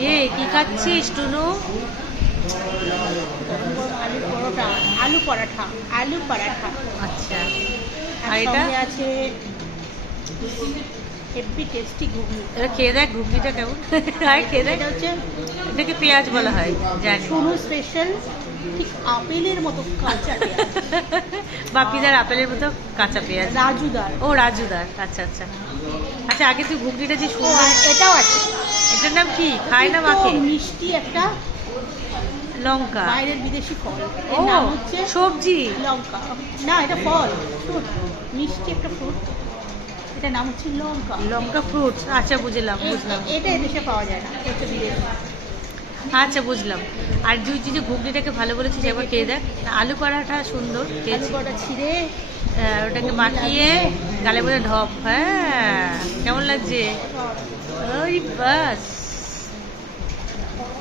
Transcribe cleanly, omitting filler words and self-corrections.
রে কি খাচ্ছিস টুনু? আলুর পরোটা, আলু পরাঠা, আলু পরাঠা। আচ্ছা, আর আর এটা সঙ্গে আছে হেভি টেস্টি ঘুগনি। এটা খেয়ে দেখ ঘুগনিটা কেমন। আর খেয়ে দেখ। এটা হচ্ছে এটাকে পেঁয়াজ বলা হয় জানি। সোনু স্পেশাল, ঠিক আপেলের মতো কাঁচা পেঁয়াজ। বাপিদার আপেলের মতো কাঁচা পেঁয়াজ। রাজুদার। ও রাজুদার, আচ্ছা আচ্ছা। আচ্ছা আগে তুই ঘুগনিটা যে ও, সুন্দর, আর এটাও আছে। এটার নাম কি? খায় না মাখে? একটু মিষ্টি একটা লঙ্কা। বাইরের বিদেশি ফল, ও এর নাম হচ্ছে সবজি। লঙ্কা। না, এটা ফল, ফ্রুট, মিষ্টি একটা ফ্রুট, এটা নাম হচ্ছে লঙ্কা। লঙ্কা ফ্রুটস, আচ্ছা বুঝলাম বুঝলাম। এটা এদেশে পাওয়া যায় না, এটা বিদেশি। আচ্ছা বুঝলাম। আর তুই যে ঘুগনিটাকে ভালো বলেছিস একবার খেয়ে দেখ। আলু পরাঠা সুন্দর আলু খেয়েছি। কটা ছিঁড়ে ওটাকে মাখিয়ে গালে বলে ঢপ। হ্যাঁ কেমন লাগছে? ওই বাস।